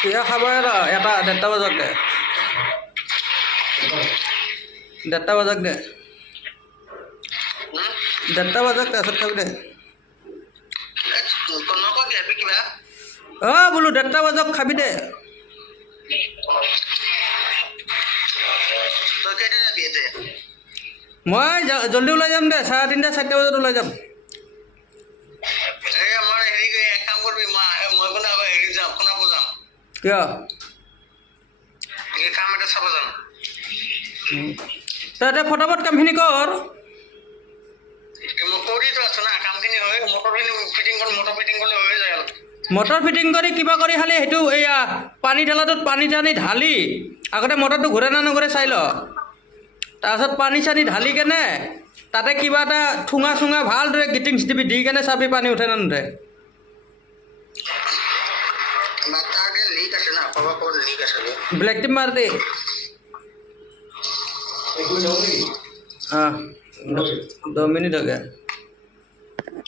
কিয় খাব এটা 1:30 বজাত দে 1:30 বজাত দে 1:30 বজাত তাৰপিছত খাবি দে বোলো 1:30 বজাত খাবি দে মই জলদি ওলাই যাম দে 3:30 4টা বজাত ওলাই যাম কিয় তই ফটাফট কামখিনি কৰ মটৰ ফিটিং কৰি কিবা কৰি খালি সেইটো এয়া পানী ঢালাটোত পানী টানি ঢালি আগতে মটৰটো ঘূৰে না নঘূৰে চাই ল তাৰপিছত পানী চানি ঢালি কেনে তাতে কিবা এটা ঠুঙা চুঙা ভালদৰে গিটিং চিটিপি দি কেনে চাবি পানী উঠে না নুঠে ব্লেক টিপ মাৰ দে 2 মিনিট हो गया